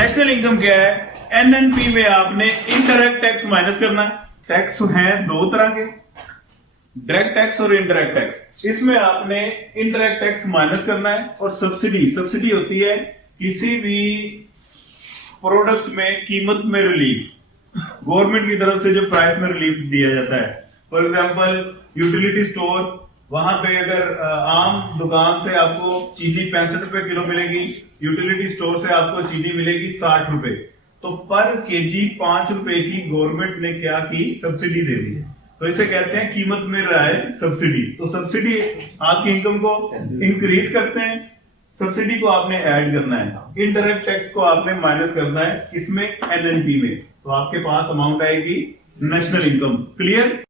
National income क्या है? NNP में आपने इनडायरेक्ट टैक्स माइनस करना है। टैक्स है दो तरह के, डायरेक्ट टैक्स और इनडायरेक्ट टैक्स। इसमें आपने इनडायरेक्ट टैक्स माइनस करना है। और सब्सिडी होती है किसी भी प्रोडक्ट में कीमत में रिलीफ, गवर्नमेंट की तरफ से जो प्राइस में रिलीफ दिया जाता है। फॉर एग्जांपल यूटिलिटी स्टोर, वहां पे अगर आम दुकान से आपको चीनी 65 रुपए किलो मिलेगी, यूटिलिटी स्टोर से आपको चीनी मिलेगी 60 रुपए, तो पर केजी 5 रुपए की गवर्नमेंट ने क्या की? सब्सिडी दे दी है। तो इसे कहते हैं कीमत में रियायत, सब्सिडी। तो सब्सिडी आपकी इनकम को इंक्रीज करते हैं, सब्सिडी को आपने ऐड करना है, इनडायरेक्ट टैक्स को आपने माइनस करना है, इसमें एनएनपी में। तो आपके पास अमाउंट आएगी नेशनल इनकम। क्लियर?